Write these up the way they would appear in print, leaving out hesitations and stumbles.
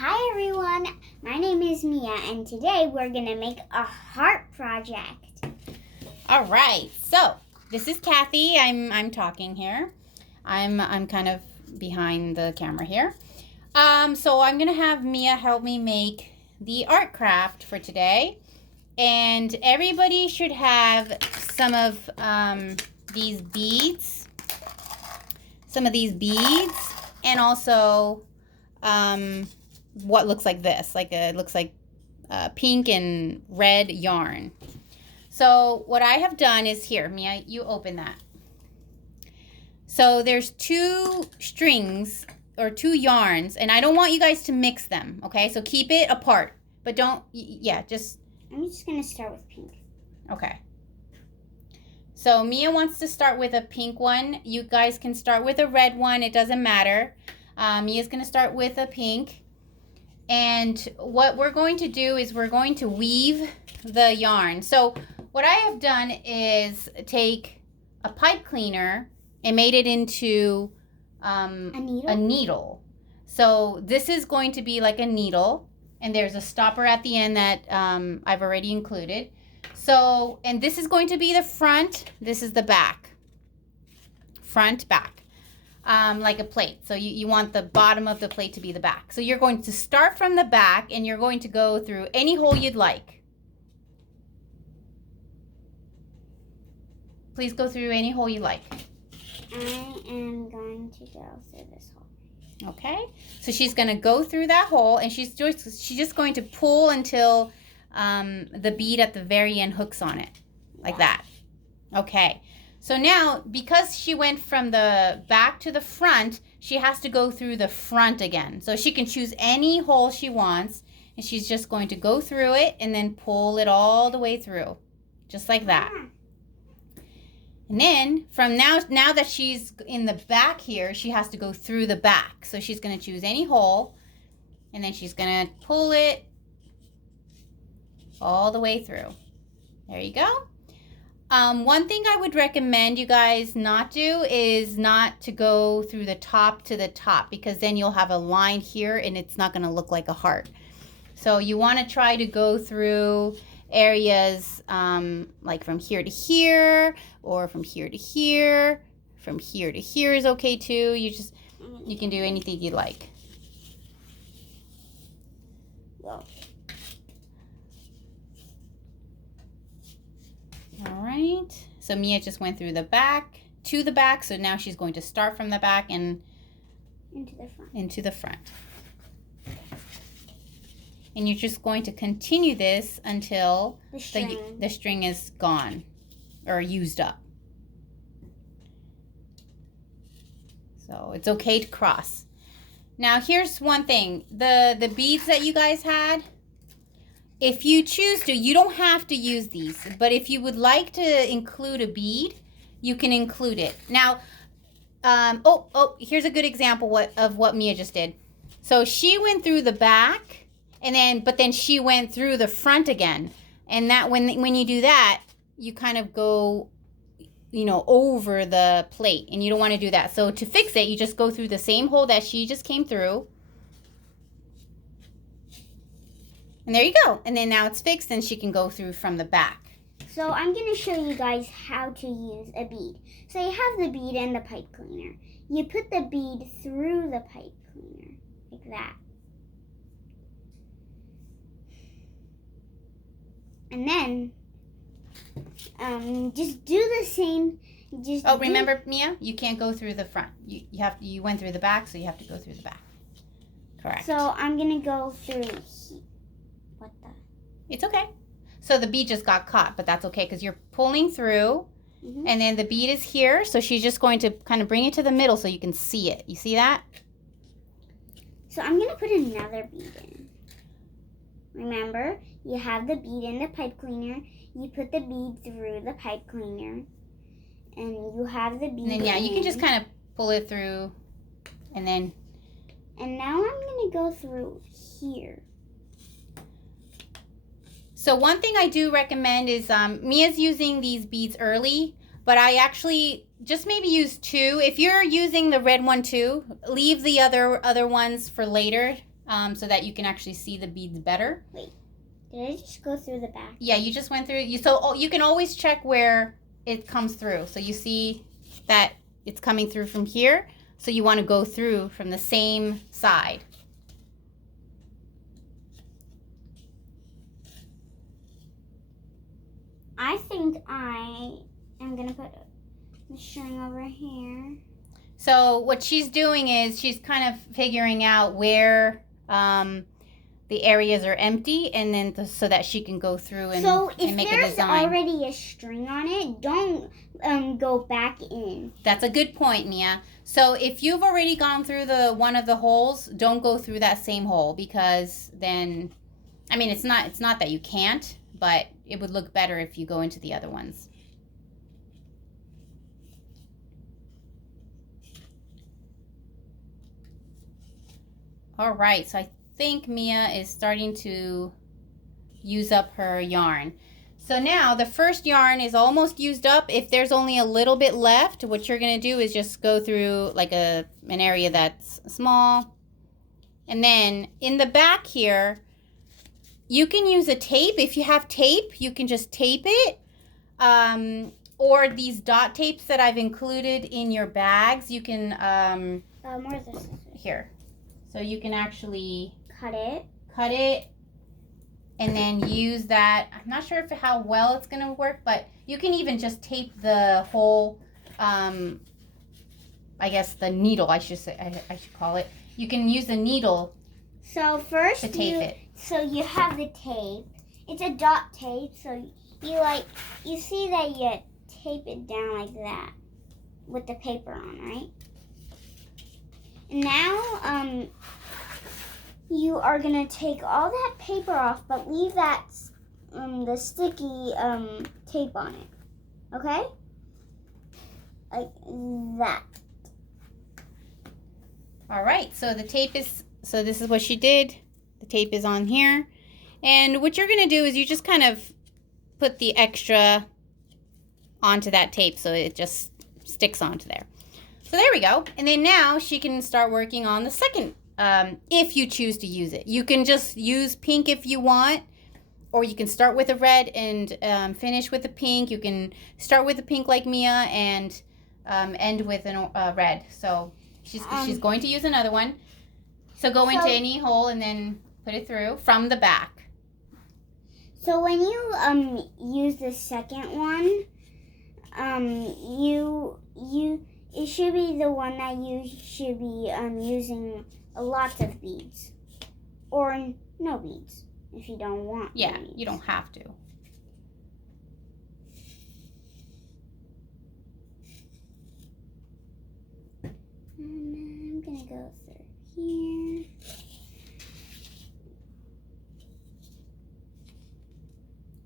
Hi everyone, my name is Mia and today we're going to make a heart project. All right, so this is Kathy. I'm talking here. I'm kind of behind the camera here. So I'm gonna have Mia help me make the art craft for today, and everybody should have some of these beads, and also what looks like this, it looks like pink and red yarn. So what I have done is here, Mia, you open that. So there's two strings or two yarns, and I don't want you guys to mix them, okay? So keep it apart, but don't, I'm just going to start with pink. Okay. So Mia wants to start with a pink one. You guys can start with a red one. It doesn't matter. Mia's going to start with a pink. And what we're going to do is we're going to weave the yarn. So what I have done is take a pipe cleaner and made it into a needle. So this is going to be like a needle, and there's a stopper at the end that I've already included. So, and this is going to be the front, this is the back. Front, back. Like a plate. So you want the bottom of the plate to be the back. So you're going to start from the back and you're going to go through any hole you'd like. Please go through any hole you like. I am going to go through this hole. Okay. So she's going to go through that hole, and she's just going to pull until the bead at the very end hooks on it. Like that. Okay. So now, because she went from the back to the front, she has to go through the front again. So she can choose any hole she wants, and she's just going to go through it and then pull it all the way through. Just like that. And then, from now that she's in the back here, she has to go through the back. So she's going to choose any hole, and then she's going to pull it all the way through. There you go. One thing I would recommend you guys not do is not to go through the top to the top, because then you'll have a line here and it's not going to look like a heart. So you want to try to go through areas like from here to here, or from here to here. From here to here is okay too. You can do anything you like. Well. All right, so Mia just went through the back to the back, so now she's going to start from the back and into the front. And you're just going to continue this until the string is gone or used up. So it's okay to cross. Now here's one thing, the beads that you guys had, if you choose to, you don't have to use these, but if you would like to include a bead, you can include it. Now, here's a good example of what Mia just did. So she went through the back, but then she went through the front again. And that when you do that, you kind of go, over the plate, and you don't want to do that. So to fix it, you just go through the same hole that she just came through. And there you go. And then now it's fixed, and she can go through from the back. So I'm going to show you guys how to use a bead. So you have the bead and the pipe cleaner. You put the bead through the pipe cleaner, like that. And then, just do the same. Remember, Mia, you can't go through the front. You went through the back, so you have to go through the back. Correct. So I'm going to go through here. It's okay. So the bead just got caught, but that's okay because you're pulling through, and then the bead is here. So she's just going to kind of bring it to the middle so you can see it. You see that? So I'm going to put another bead in. Remember, you have the bead in the pipe cleaner. You put the bead through the pipe cleaner, and you have the bead. And then you can just kind of pull it through, and then. And now I'm going to go through here. So one thing I do recommend is Mia's using these beads early, but I actually just maybe use two. If you're using the red one too, leave the other ones for later. so that you can actually see the beads better. Wait, did I just go through the back? Yeah, you just went through. So you can always check where it comes through. So you see that it's coming through from here. So you want to go through from the same side. I think I am going to put the string over here. So what she's doing is she's kind of figuring out where the areas are empty, and then so that she can go through and, so and make a if there's design. already a string on it, don't go back in. That's a good point, Mia. So if you've already gone through one of the holes, don't go through that same hole, because then, I mean, it's not that you can't, but it would look better if you go into the other ones. All right, so I think Mia is starting to use up her yarn. So now the first yarn is almost used up. If there's only a little bit left, what you're gonna do is just go through like an area that's small. And then in the back here, you can use a tape. If you have tape, you can just tape it. Or these dot tapes that I've included in your bags, you can, Where's the scissors? Here. So you can actually Cut it. and then use that. I'm not sure how well it's going to work, but you can even just tape the whole, I guess the needle, I should say, I should call it. You can use the needle So first to tape it. So you have the tape. It's a dot tape, so you see that you tape it down like that with the paper on, right? Now, you are gonna take all that paper off, but leave that the sticky tape on it. Okay? Like that. All right, so the tape is, so this is what she did. The tape is on here. And what you're gonna do is you just kind of put the extra onto that tape so it just sticks onto there. So there we go. And then now she can start working on the second, if you choose to use it. You can just use pink if you want, or you can start with a red and finish with a pink. You can start with a pink like Mia and end with a red. So she's going to use another one. So go into any hole and then put it through from the back. So when you use the second one, it should be the one that you should be using lots of beads, or no beads if you don't want. Yeah, beads. you don't have to. And I'm gonna go through here.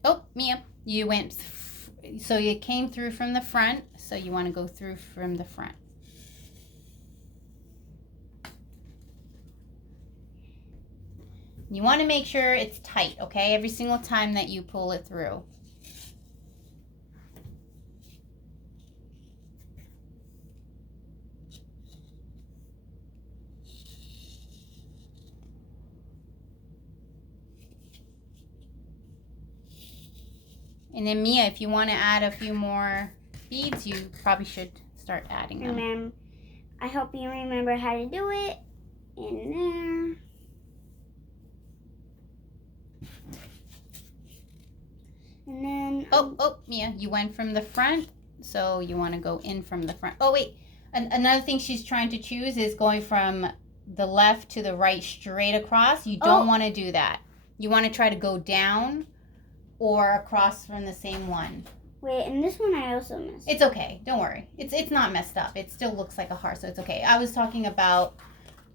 Oh, Mia, you went, so you came through from the front, so you want to go through from the front. You want to make sure it's tight, okay, every single time that you pull it through. And then Mia, if you want to add a few more beads, you probably should start adding them. I hope you remember how to do it in there. And then... Oh, Mia, you went from the front, so you want to go in from the front. Oh, wait. Another thing she's trying to choose is going from the left to the right straight across. You don't want to do that. You want to try to go down or across from the same one. Wait, and this one I also missed. It's okay. Don't worry. It's not messed up. It still looks like a heart, so it's okay. I was talking about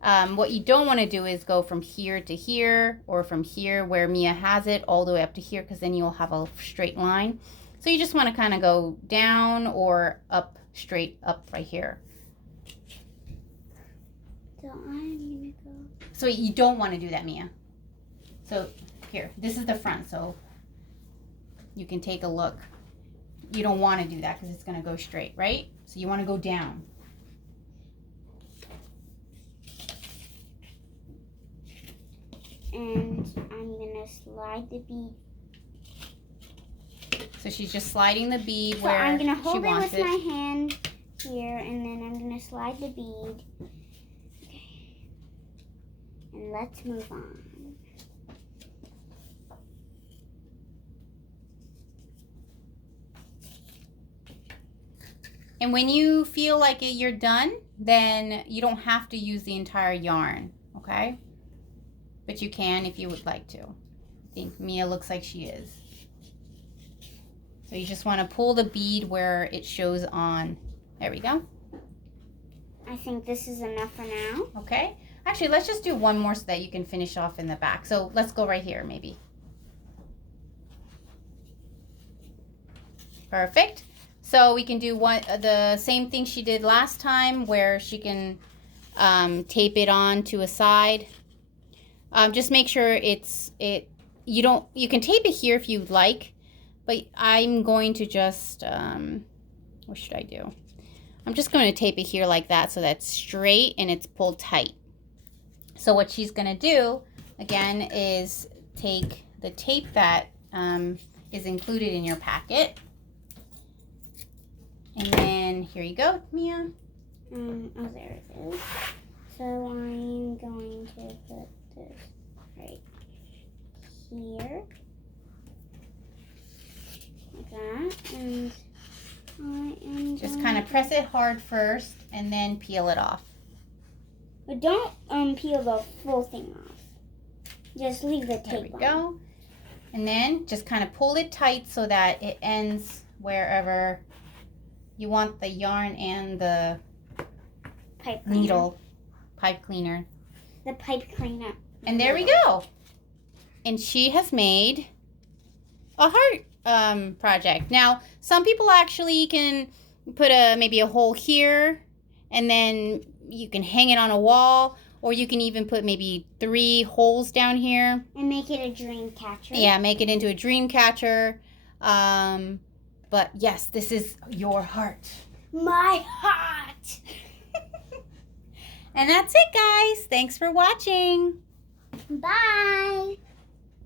what you don't want to do is go from here to here, or from here where Mia has it all the way up to here, because then you'll have a straight line. So you just want to kind of go down or up, straight up right here. So I need to go. So you don't want to do that, Mia. So here, this is the front, so you can take a look. You don't want to do that because it's going to go straight, right? So you want to go down. and I'm gonna slide the bead. So she's just sliding the bead So where I'm gonna she hold it wants with it. my hand here, and then I'm gonna slide the bead. Okay. And let's move on. And when you feel like you're done, then you don't have to use the entire yarn, okay? But you can if you would like to. I think Mia looks like she is. So you just want to pull the bead where it shows on. There we go. I think this is enough for now. Okay. Actually, let's just do one more so that you can finish off in the back. So let's go right here, maybe. Perfect. So we can do the same thing she did last time, where she can tape it on to a side. Just make sure you can tape it here if you'd like, but I'm going to just what should I do? I'm just going to tape it here like that, so that's straight and it's pulled tight. So what she's going to do again is take the tape that is included in your packet. And then here you go, Mia. Oh, there it is. So I'm going to put this right here, like that, and I am Just kind of press it hard first, and then peel it off. But don't peel the full thing off. Just leave the tape There we on. go. And then just kind of pull it tight so that it ends wherever you want the yarn and the Pipe cleaner. needle pipe cleaner. The pipe cleaner. And there we go. And she has made a heart project. Now, some people actually can put maybe a hole here, and then you can hang it on a wall, or you can even put maybe 3 holes down here. And make it a dream catcher. Yeah, make it into a dream catcher. But yes, this is your heart. My heart! And that's it, guys. Thanks for watching. Bye!